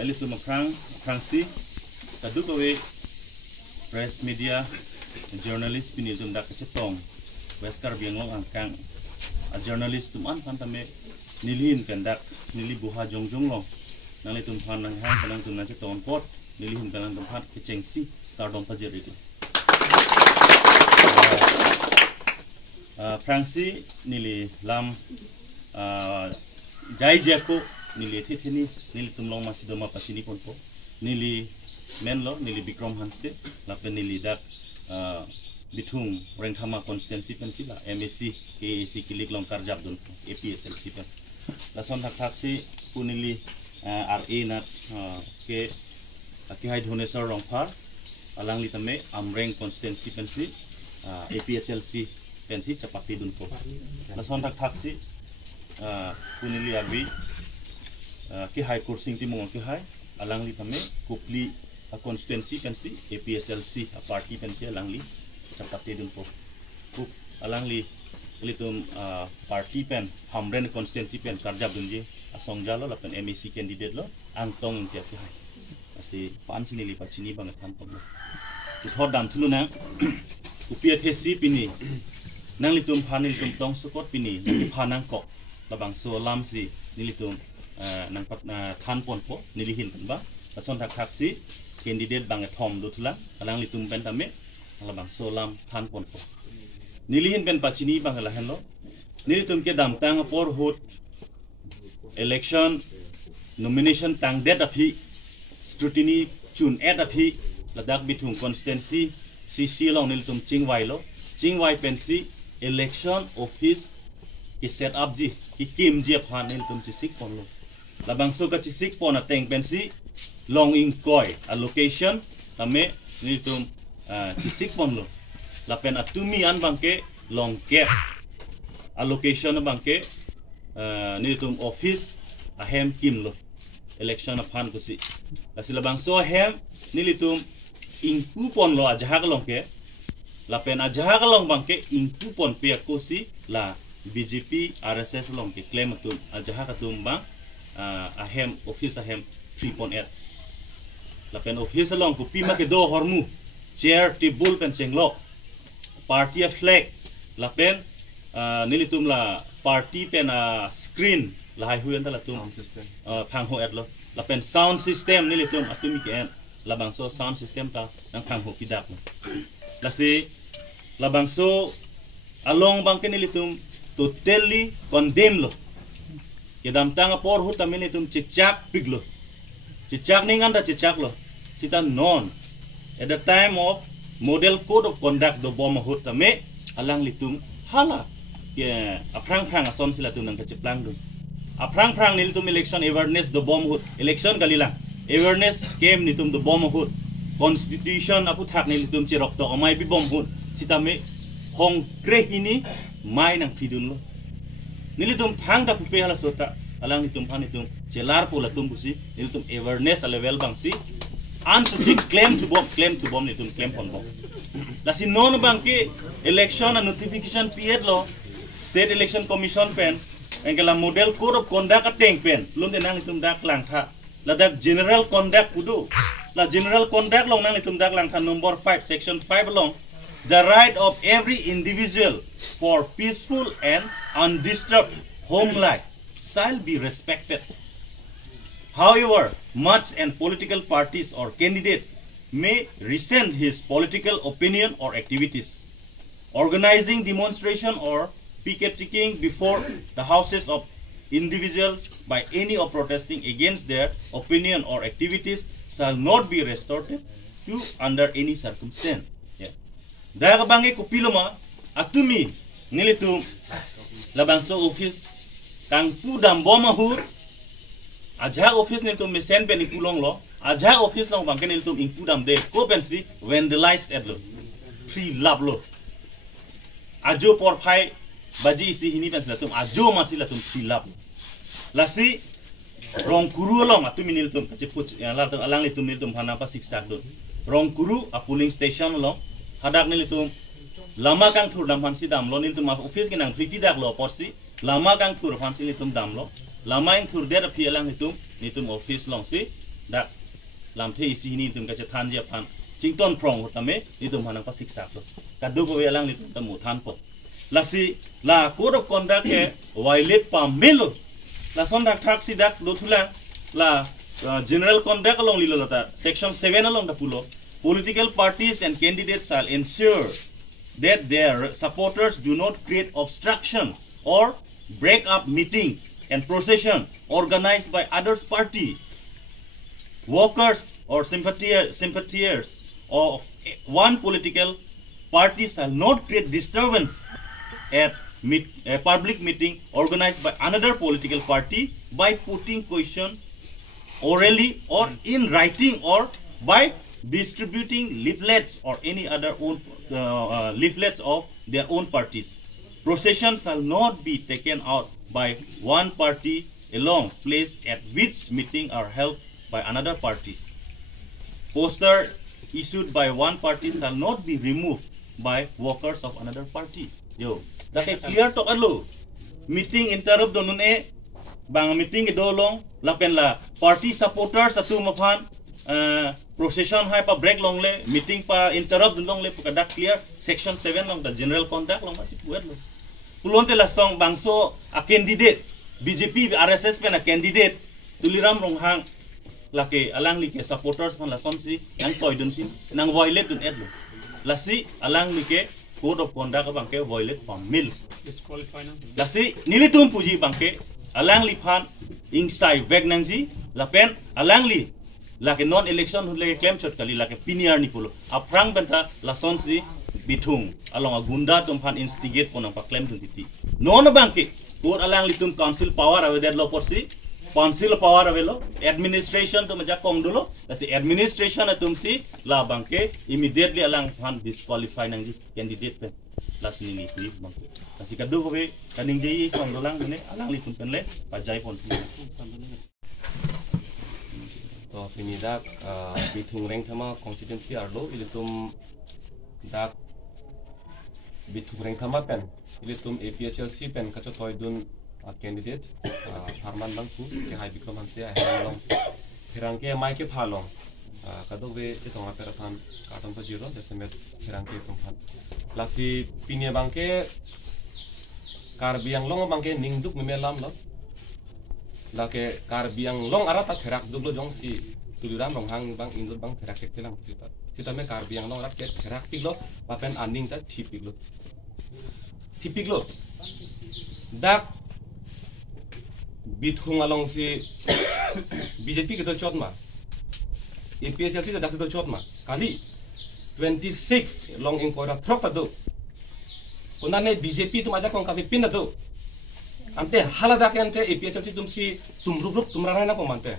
elitum Fransi kaduk awe press media journalist pinil tum dak cetong weskar bianglong angkang a journalist tum an tame nilhin kandak nili buha jongjong lo nali tum han nang han kanang tum na cetong pot nilhin kanang tum hat kecengsi tardom pajer itu Fransi nili lam jai jako nili thithini nili tumlong masidoma pachini ponpo nili menlo nili Bikram Hanse lapen nili dak bithung rengthama constituency pensila MSC KAC kilik long karjab dun APSLC pen lason thak si punili RA nat ke akihai dhunesar rongphar alang litame amreng constituency pensi APSLC pensi capakti dun po lason thak si punili abi ki high kursing timong ki high alang li tame kupli a constituency pensi APSLC a party pensi alang li capakti dun po kup alang li litum party pen hamren constituency pen karjab dunji asong jalo lapen MEC candidate lo angtong intia ki high asi pan sini li pachini banget pan pom thod dam thulu na upia thesi pini nang litum phanil tum tong sukot pini nang phanang kok labang so lam si nilitum nang pat than pon po nilihin kan ba kason thak si candidate bang thom dutla alang litum pen tame labang so lam than pon po nilihin pen pachini bang la hello nilitum ke dam tang por hut election nomination tang det aphi scrutiny chun et aphi ladak bithung constituency CC long nilitum chingwai lo chingwai pen si election office ki set up ji ki kim ji phan nil tum chi sik pon lo labang so ka chi sik pon a teng pensi long in koi allocation tame nil tum chi sik pon lo la pen atumi an bangke long ke allocation bangke nil tum office a hem kim lo election a phan ko si la si labang so hem nil tum in kupon lo ajha long ke la pen ajha long bangke in kupon pe ko si la BJP RSS long ke claim tum ajaha katum bang ahem office ahem 3.8 lapen office long ku pima ke do hormu chair table pen chenglo party flag lapen nilitum la party pen screen la hai huan ta la tum phang ho et lo lapen sound system nilitum atumi ke labang so sound system ta nang phang ho pidak la si labang so along bang ke nilitum totally condemn lo kedam tanga por huta minitum chichak piglo chichak ninganda chichak lo sita non at the time of model code of conduct do bom huta me alang litum hala ke aprang ason sila tunang kachiplang do aprang nilitum election awareness do bom hut election kalilang awareness came nitum do bom hut constitution apu thak nilitum chirok to amai bi bom hut sita me hong kre ini mai nang pidun lo nilitum thang da pupe hala sota alang nitum phan nitum chelar pola tum busi nilitum awareness level bangsi ansusi claim to bomb nitum claim pon bom la si non bangke election and notification period lo state election commission pen engela model code of conduct ateng pen lum de nang nitum dak lang tha la dak general conduct kudu la general conduct long nang nitum dak lang tha number 5 section 5 long the right of every individual for peaceful and undisturbed home life shall be respected. However, much and political parties or candidate may resent his political opinion or activities. Organizing demonstration or picketing before the houses of individuals by any of protesting against their opinion or activities shall not be resorted to under any circumstance. Dahil bangi ko piloma atumi nilitum labangso office kang pudam bomahur aja office nilitum mesen pen ikulong lo aja office long bangke nilitum ingpudam de ko pensi vandalized at lo free lab lo ajo por phai baji isi hini pens latum ajo masih latum free lab lasi rong kuru long atumi nilitum kachiput latum alang nilitum nilitum hanapa siksak do rong kuru a polling station long hadak nilitum lama kang thur dam hansi dam lo nilitum office kinang pripi dak lo porsi lama kang thur hansi nilitum dam lo lama ing thur der phi alang nitum office long si dak lam the isi ni tum ka cha than je phan jing ton prong tame ni tum hanang pa siksa lo ka du ko welang ni tum mu than po la si la code of conduct ke violate pa melo la son dak thak si dak lo thula la general conduct along lilo ta section 7 along da pulo political parties and candidates shall ensure that their supporters do not create obstruction or break up meetings and procession organized by others party workers or sympathizers of one political party shall not create disturbance at a public meeting organized by another political party by putting question orally or in writing or by distributing leaflets or any other own leaflets of their own parties. Procession shall not be taken out by one party along place at which meeting are held by another parties. Poster issued by one party shall not be removed by workers of another party. Yo, that clear to alo. Meeting interrupt donun bang meeting idolong lapen la party supporters atu maphan procession hai pa break long le meeting pa interrupt long le pukadak clear section 7 long the general conduct long masih buat lo pulonte la song bangso a candidate BJP RSS pen a candidate tuliram ronghang lake alang like supporters man la som si yang toy dun sin nang violate dun lo la si alang like code of conduct bangke violate pa mil disqualify na la si nilitum puji bangke alang li phan insai veg nangji la pen alang li lake non election hule claim chot kali lake piniar ni pulo aprang benta la sonsi bitung along a gunda tum phan instigate ponang pa claim titi non bangke kur alang litum council power ave dead lo porsi council power ave lo administration tum ja kong dulo lasi administration atum si la bangke immediately alang phan disqualify nangji candidate pen lasi ni pi bangke lasi kadu ko be kaning jei song dolang ne alang litum pen le pajai pon तो फिनी दाक बिथुंग रेंग थमा constituency आरलो इलितुम दाक बिथुंग रेंग थमा पेन इलितुम APHLC पेन कचो थोय दुन कैंडिडेट फारमान बंगकु के हाई बिकम हमसे है लोंग फिरंग के माई के फालोंग कदो वे चितोंगा पेरा फान कार्टन पर जीरो जैसे मैं फिरंग के तुम फान लासी पिने बंके कारबियांग लोंग बंके निंगदुक मेमेलाम लो lake karbiang long arat tak herak dulu jong si tuliram ronghang bang indut bang herak kek telang kita me karbiang long arat kek herak piglo papen aning sa tipiglo dak bithung along si BJP ke chot ma APHLC dak se chot ma kali 26 long in kora throk ta do kunane BJP tum aja kong kami pin do ante halada ke ante APHLC tum si tum rubruk tum rana na pemante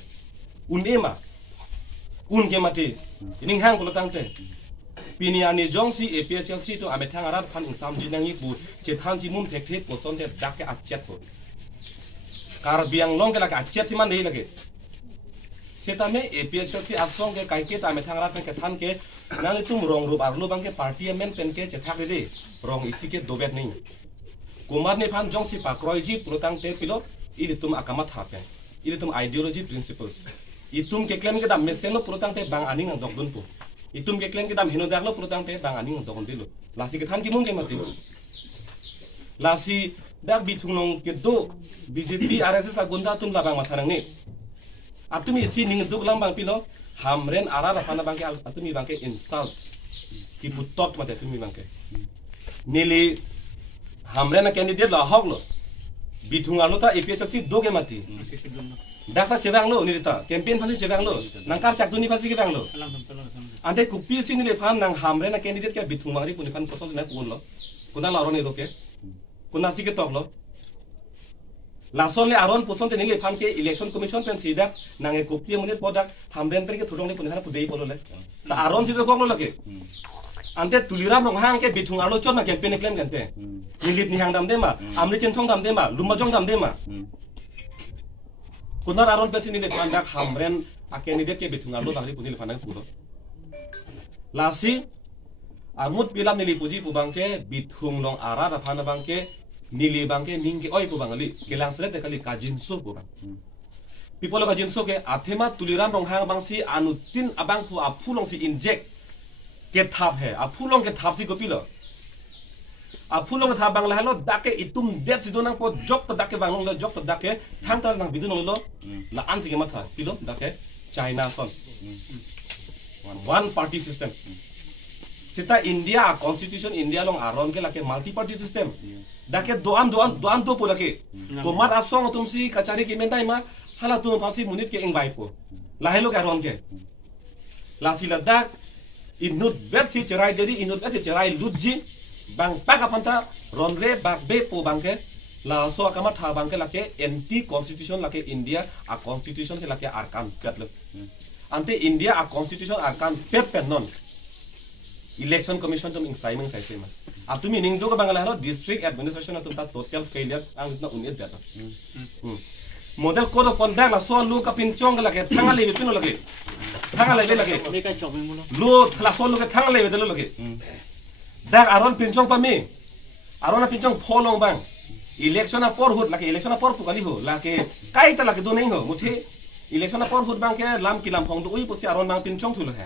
un ema un ke mati ining hang ko tangte pini ani jong si APHLC to ame thang arat phan insam jinangi bu che than ji mum thek thek poson te dak ke achet ko kar biang long ke la achet si man dei lage setame APHLC asong ke kai ke ta ame thang arat ke than ke nali tum rong rup arlo bang ke parliament pen ke che thak de rong isi ke dobet ning kumar ne phan jong si pakroiji protang te pilo ilitum akamat hapen ilitum ideology principles itum ke claim ke dam meseno protang te bang aning dok dun pu itum ke claim ke dam hino dak lo protang te bang aning dok dilo lasi ke than ki mung ke mati lasi dak bitung nong ke do BJP RSS agunda tum labang matharang ni atumi si ning duk lam bang pilo hamren ara la pana bang ke atumi bang ke insult ki putot mate atumi bang ke nili हमरे ना कैंडिडेट ला हक लो बिथुंगा लो ता APHLC दो के मती डाक्टर चेबांग लो निरिता कैंपेन फानी चेबांग लो नंकार चाकदुनी फासी के बांग लो अंते कुपी सिंग ले फान नंग हमरे ना कैंडिडेट के बिथुंगारी पुनि फान पसंद ना पुन लो कुना लारो ने दोके कुना सी के तक लो लासन ले आरोन पसंद ते निले फान के इलेक्शन कमीशन पेन सीधा नंगे कुपी मुने पोडक हमरेन पर के थुडोंग ले पुनि फान पुदेई पोलो ले ता आरोन सी तो कोक लो लगे ante tuliram ronghang ke bitung alo chon na campaign claim campaign milit ni hang dam de ma amri chen thong dam de ma lumma jong dam de ma kunar aron pesi ni le pandak hamren a candidate ke bitung alo bahri punil fanang pulo lasi amut pilam nili puji pu bangke bitung long ara ra phana bangke nili bangke ningke oi pu bangali kelang sele te kali kajin su pu bang people ka jinso ke athema tuliram rong hang bang si anutin abang pu apulong si inject ke thap hai apulong ke thap si ko pilo apulong ke thap bang la lo dake itum det si donang po jok to dake bang lo jok to dake thang ta nang bidun lo la an si ke matha kilo dake China son one party system sita India constitution India long aron ke lake multi party system dake doan do po lake komar asong tum si kachari ke mentai ma hala tu pasi munit ke eng bai po la helo ka ron ke la sila dak inut bet si cerai jadi inut bet si cerai lutji bang pak apanta ron re bak be po bang ke la so akamat ha bang ke lake anti constitution lake India a constitution se lake arkan pet le ante India a constitution arkan pet non election commission tum ing sai ma atumi ning do ka bang la district administration tum ta total failure ang na unit data model code of conduct la so lu ka pinchong la ke thanga le pino lage thanga le lage lu la so lu ke thanga le de lage dak aron pinchong pa me aron pinchong pholong bang election a por hut la ke election a por pukali ho la ke kai ta la ke do nei ho muthe election a por hut bang ke lam kilam phong do ui pu si aron bang pinchong thu lo ha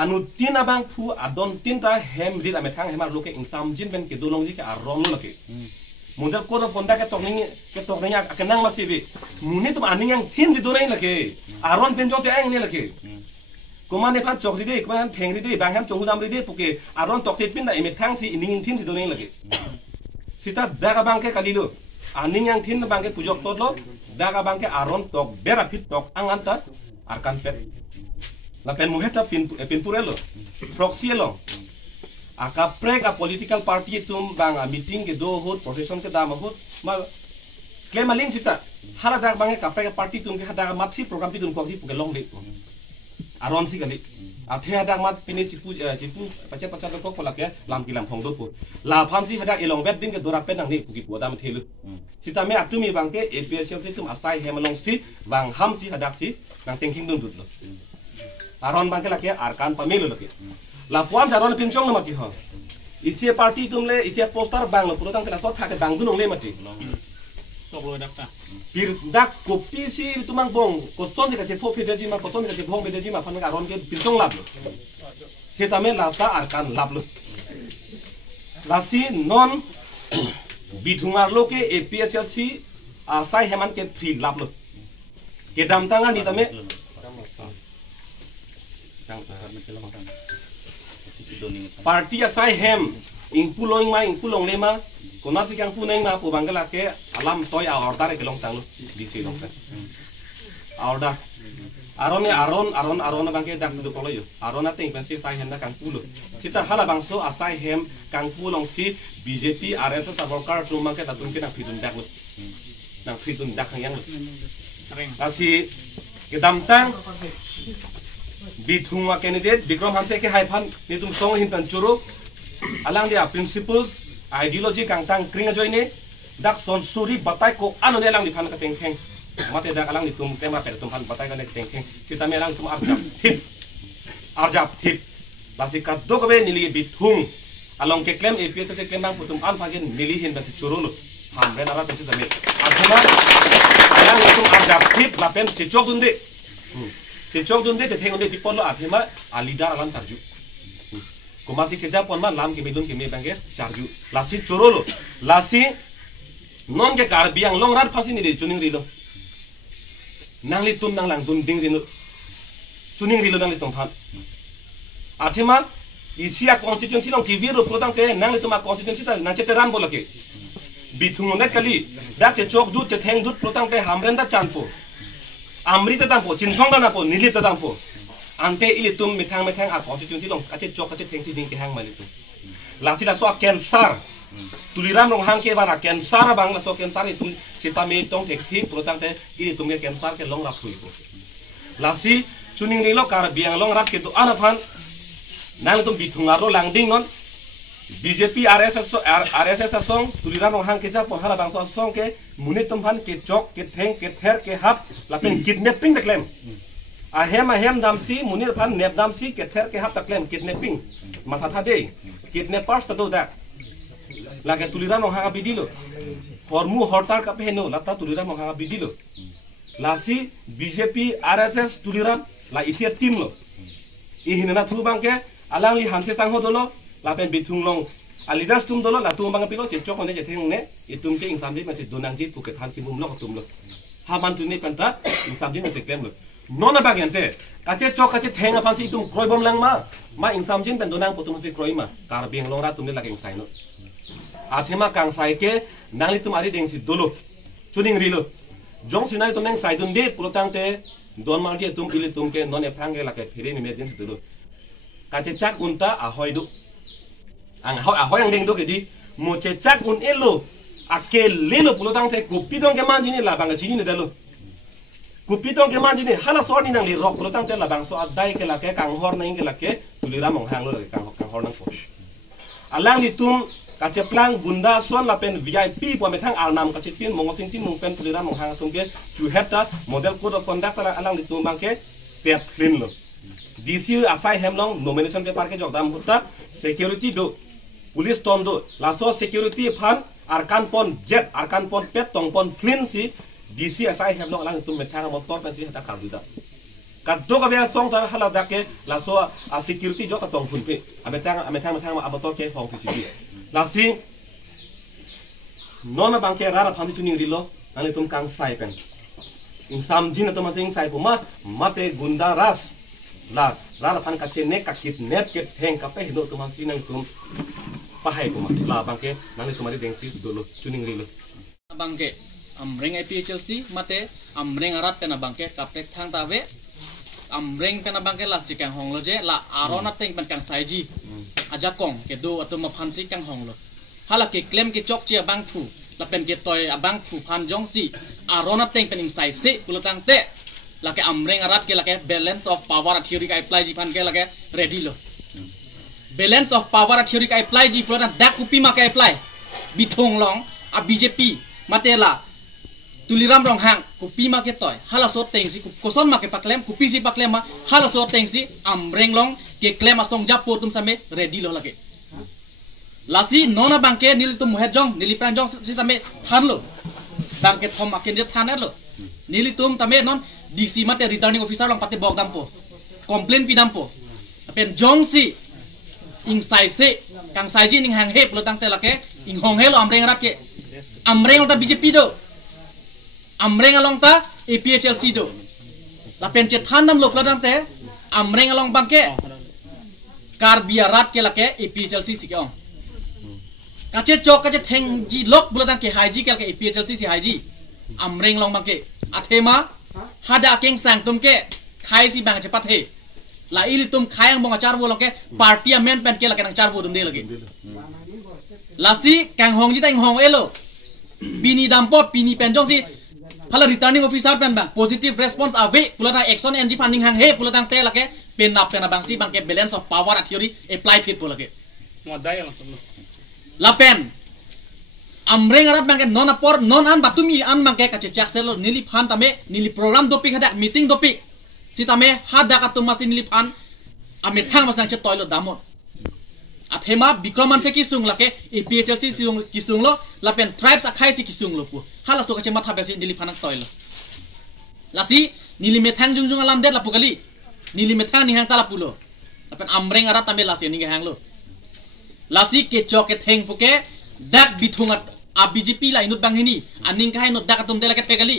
anu tin abang pu adon tin ta hem ri ame thang hemar lu ke insam jin ben ke do long ji ke aron lo lage model code of conduct ke tokning akenang masih bi muni tum aning yang thin si donai lake aron penjong te ang ne lake komane phan chok ri de komane pheng ri de bang ham chong dam ri de puke aron tok te pin da emet thang si ining thin si donai lake sita daga bang ke kalilo aning yang thin bang ke pujok tot lo daga bang ke aron tok bera fit tok anganta arkan pet la pen muheta pin purelo proxy lo aka prek a political party tum bang a meeting ke do hot procession ke dam hot ma claim a link sita hala dak bang ka prek party tum ke hada mat si program pi tum ko si puke long le aron si kali a the hada mat pini chipu pacha ko ko la ke lam kilam phong do po la pham si hada elong bet ding ke dora pen nang ni puki po dam thelu sita me atumi bang ke APSL si tum asai hemalong si bang ham si hada si nang thinking dum dut lo aron bang ke la ke arkan pamelo lo ke la puan sa ron pinchong na mati ho isi party tumle isi poster bang lo purutang kena sot thake bang dunong le mati tok lo dakta pir dak kopi si tumang bong ko son si ka che pho phe ji ma ko son ka che phong be ji ma phan ka ron ke pinchong lap lo se tame la ta arkan lap lo la si non bithungar lo ke APSL si asai heman ke free lap lo ke dam tanga ni tame party asai hem ing pulong lema kona si kang puneng ma pu bangala ke alam toy a order ke long tang di si long order aron bangke dak su ko yo aron ateng pensi sai hen na kang pulo sita hala bangso asai hem kang pulong si BJP RSS ta worker tu mangke ta tun ke na fidun dak nang fidun dak yang asi ke dam tang bithunga candidate Bikram Hanse ke haiphan ni tum song hin pan churu alang dia principles ideology kang tang kring joine dak son suri batai ko anu ne lang di phan ka teng kheng mate dak alang ni tum kema per tum phan batai ka ne teng kheng sita me lang tum arjap thip basi ka dogbe nili bithung along ke claim APS ke claim bang putum an phagen nili hin basi churu lo ham re nara basi dame athuma alang ni tum arjap thip la pen chichok dunde se chok dun de che theng de people lo athema alidar alam charju komasi ke japon ma lam ke midun ke me bange charju lasi chorolo lasi non ke kar biang long rat phasi ni de chuning ri lo nangli tum nang lang dun ding ri no chuning ri lo nangli tong phan athema isia constituency long ki viro protang te nangli tuma constituency ta na chete ram bolake bithung ne kali dak che chok du che theng dut protang te hamren da chanpo amrita tampo chinthong da na po nilita tampo ante ili tum mithang a constituency long kache chok kache thengsi ding ke hang mali tu lasi la so cancer tuliram long hang ke bara cancer bang la so cancer itu sipa me tong thek thi protang te ili tum ke cancer ke long rap hui ko lasi chuning ni lo kar biang long rat ke tu ana phan nang tum bithunga ro lang ding non BJP RSS song tuliram long hang ke ja po hala bang so song ke munit tum phan ke chok ke theng ke ther ke hap la pen kidnapping the claim ahem damsi munir phan nep damsi ke ther ke hap the claim kidnapping masatha de kidnappers to do that la ke tuliram long hang bidilo formu hortar ka pehno la ta tuliram long hang bidilo lasi BJP RSS tuliram la isi tim lo ihina thu bangke alang li hanse tang ho dolo la pen bitung long alidas tum dolo la tum bang pilo che chok ne che theng ne itum ke insam ji ma che donang ji puket han kim lo tum lo ha man tu ne panta insam ji ne se kem lo nona bagente kache chok kache theng aphan si tum kroi bom lang ma insam jin pen donang putum se kroi ma kar beng long ra tum ne la keng sai no athema kang sai ke nangli tum ari deng si dolo chuning rilo jong sinai tum neng sai dun de pulotang te don mal dia tum ili tum ke non e phang ke la ke phire ni me den si dolo kache chak unta ahoy du ang ahoy ang deng do ke di mo che chak un elo akel lelo pulotang te kopi dong ke manjini la bang chini ne dalo kopi dong ke manjini hala so ni nang li rok pulotang te la bang so adai ke la ke kang hor nang ke la ke tulira mong hang lo la kang hor nang ko alang li tum kache plan gunda son la pen VIP po metang alnam kache tin mong sing tin mong pen tulira mong hang sung ke chu heta model code of conduct la alang li tum bang ke pet clean lo DC asai hemlong nomination paper ke jogdam hutta security do police tom do la so security phan arkan pon jet arkan pon pet tong pon clean si DC asai hemlong alang tum metang motor pen si heta kalduda kaddo ka bia song ta hala dake la so a security jo ka tong phun pe ametang ma motor ke hong si lasi nona bangke rara phanti chuning rilo nang tum kang sai pen insam jin to masing sai puma mate gunda ras la rara phan ka chene ka kidnap ke theng ka pe hido to masing nang tum pahai puma la bangke nang tum ari dengsi dolo chuning rilo bangke amreng IPHLC mate amreng arat pena bangke kapek thang tawe amreng pena bangke la sikang honglo je la arona teng pen kang saiji aja kong ke do atum ma phansi kang honglo hala ke claim ke chok chia bang thu la pen ke toy abang thu phan jong si arona teng pen sai se kulotang te la ke amreng arat ke la ke balance of power theory ka apply ji phan ke la ke ready lo balance of power theory ka apply ji prodan dak kupi ma ka apply bithong long a BJP matela tuliram rong hang kupi ma ke toy hala so teng si koson ma ke paklem kupi si paklem ma hala so teng si amreng long ke claim asong japo tum same ready lo lage lasi nona bangke nil tum muhet jong nili prang jong si tame than lo bangke thom aken je than lo nili tum tame non DC mate returning officer long pate bok dampo complain pi dampo pen jong si ing sai se kang sai ji ning hang hep lo tang te lake ing hong he lo amreng rat ke amreng ta BJP do amreng along ta APHLC do la pen che than dam lo pladang te amreng along bangke kar biarat ke lake APHLC si ke ong kache chok kache theng ji lok buladang ke haiji ke lake APHLC si haiji amreng long bangke athema hada keng sang tum ke khai si bang che pathe la ili tum khayang bong achar wo lake parliament pen ke lake nang char wo dum de lage lasi kang hong ji tang hong elo bini dampo pini pen jong si hala returning officer pen bang positive response ave pulata action NG funding hang he pulatang te lake pen nap pen bang si bang ke balance of power theory apply fit pulake modai la pen amreng arat bang ke non apor non an batumi an bang ke kache chak selo nili phan tame nili program dopik hada meeting dopik si tame hada ka tumasi nili phan ame thang masang che toilo damot athema bikraman se kisung lake APHLC kisung lo la pen tribes akhai si kisung lo pu hala so kache matha besi nili phanak toilo lasi nili methang jungjung alam det la pukali nili methang ni hang tala pulo la pen amreng arat tame lasi ni hang lo lasi ke chok ke theng puke dak bithungat a BJP la inut bang hini aning kai not dak atum de la ke tegali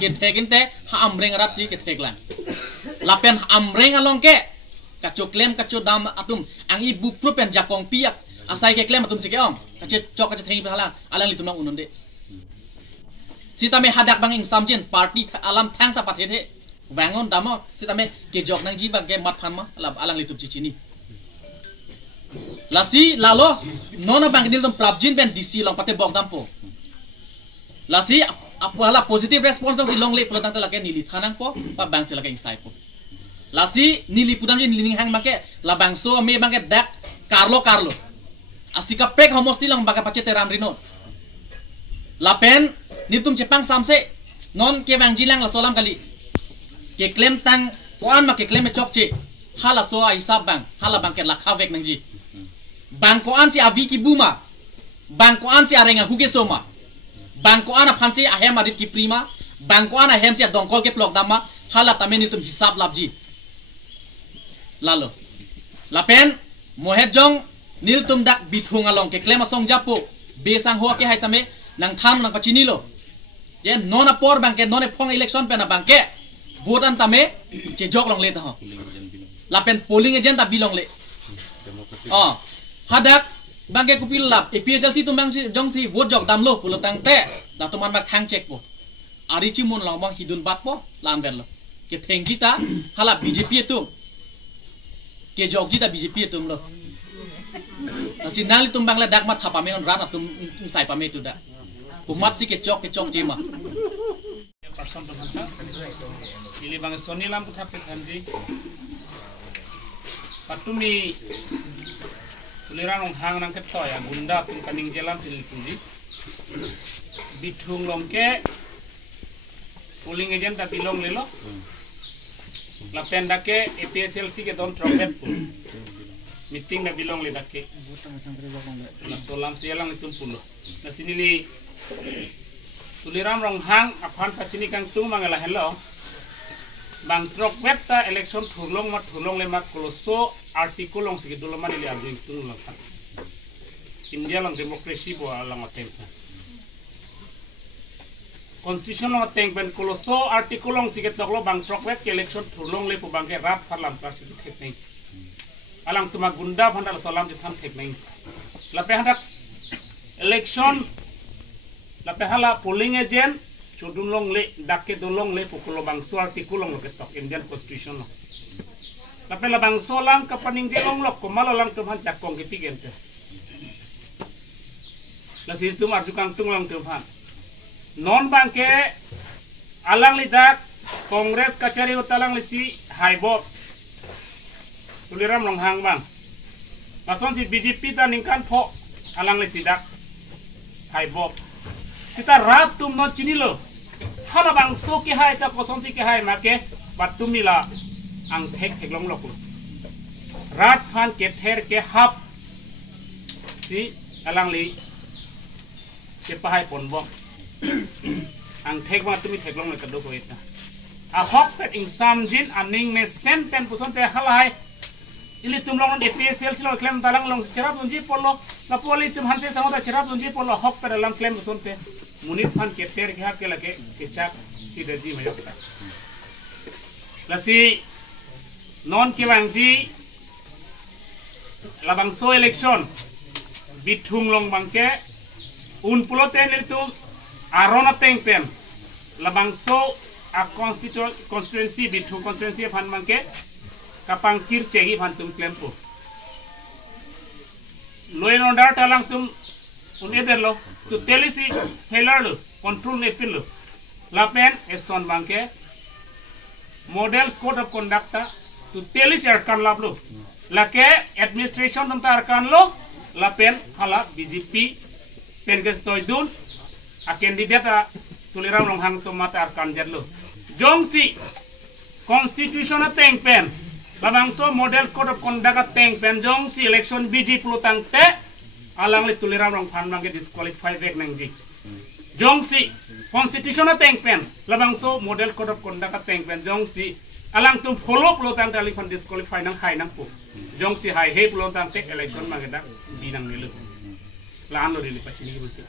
ke thegin te ha amreng arat si ke theglan la pen amreng along ke kacho claim kacho dam atum ang ibu propen jakong piak asai ke claim atum sike om kache chok kache theng phala alang litum nang unun de sitame hadak bang ing samjin party alam thang ta pathe the wangon damo sitame ke jok nang ji bang ke mat phan ma alang litum chi chini lasi lalo nona bang nil tum prabjin ben DC long pate bok dampo lasi apala positive response si long le pulotang ta lake nili thanang po pa bang se lake ing sai po lasi nili pudam je nili hang make la bangso me bangke dak Carlo asika pek homosti lang baka pache teran rino la pen nitum cepang samse non ke bang jilang la solam kali ke claim tang koan ma ke claim chok che hala so ai sab bang hala bangke la khavek nangji bang koan si avi ki buma bang koan si arenga huge soma bang koan a phansi ahem adit ki prima bangko ana hem sia dongkol ke plok dama hala tame ni tum hisab labji lalo lapen mohet jong nil tum dak bithung along ke klema song japo besang ho ke hai same nang tham nang pachini lo je nona por bangke none phong election pe na bangke vote an tame che jok long le ta ho lapen polling agent ta bilong le oh hadak bangke kupil lap APSLC tum bang jong si vote jok dam lo pulo tang te da tuman ma khang check po ari chi mun long bang hidun bat po lam ben lo ke theng jita hala BJP tum ke jok jita BJP tum lo si nali tum bang la dak mat thapa men ran tum sai pa me tu da kumat si ke chok jema person to hanta ili bang soni lam puthak se thanji patumi tulirang hang nang ket toya bunda tum kaning jelam til tuji bithung longke polling agent ta bilong lelo la penda ke APSLC ke don trumpet meeting na bilong le dake na solam sialang itum pulo na sinili tuliram rong hang aphan pachini kang tu mangala hello bang trok webta election thulong le mak koloso article long sige dulama ni abding tung lang India lang demokrasi bo alang atempa constitution long atengpen koloso article long sige toklo bang trok web ke election thulong le po bangke rap parlam ka sidu thek nei alang tuma gunda phandal salam je tham thek nei lape handak election lape hala polling agent chudulong le dakke dolong le pukulo bang so article long ke tok Indian constitution lo lape la bang so lang ka paning jelong lo ko malalang tumhan jakong ke pigen te la situ marjukang tunglang tumhan non bangke alang lidak kongres kachari utalang lisi haibot tuliram long hang bang mason si BJP ta ningkan pho alang lisi dak haibot sita rat tum non chini lo hala bang so ke hai ta koson si ke hai ma ke batum nila ang thek long lo rat phan ke ther ke hap si alang li ke pahai pon bom ang thek ma tumi thek long le ka do ko eta a hok pet ing sam jin aning me sen pen puson te halai ili tum long APSLC lo claim talang long cherap lunji polo na poli tum hanse sang ta cherap lunji polo hok pet lang claim puson te munit phan ke ter ke hak ke lake ke chak si daji mayok ta lasi non ke bangji labang so election bithung long bangke un pulo ten tum arona tengpen labang so a constituency bithung constituency phan bangke kapang kir chehi phan tum claim po loin order talang tum un ederlo tu telisi helalo control ne pillo lapen eson bangke model code of conduct tu telisi arkan lablo lake administration tum arkan lo lapen hala BJP pen ke toidun a candidate a tuliram long hang tum mata arkan jadlo jongsi constitution a teng pen labang so model code of conduct a teng pen jongsi election BJP lutang te alang le tuliram rong phan bangke disqualify vek nang ji jongsi constitution a teng pen labang so model code of conduct a teng pen jongsi alang tum follow plo tang tali phan disqualify nang hai nang pu jongsi hai he plo tang tek election mangedak binang nilu la anu dili pachini bulti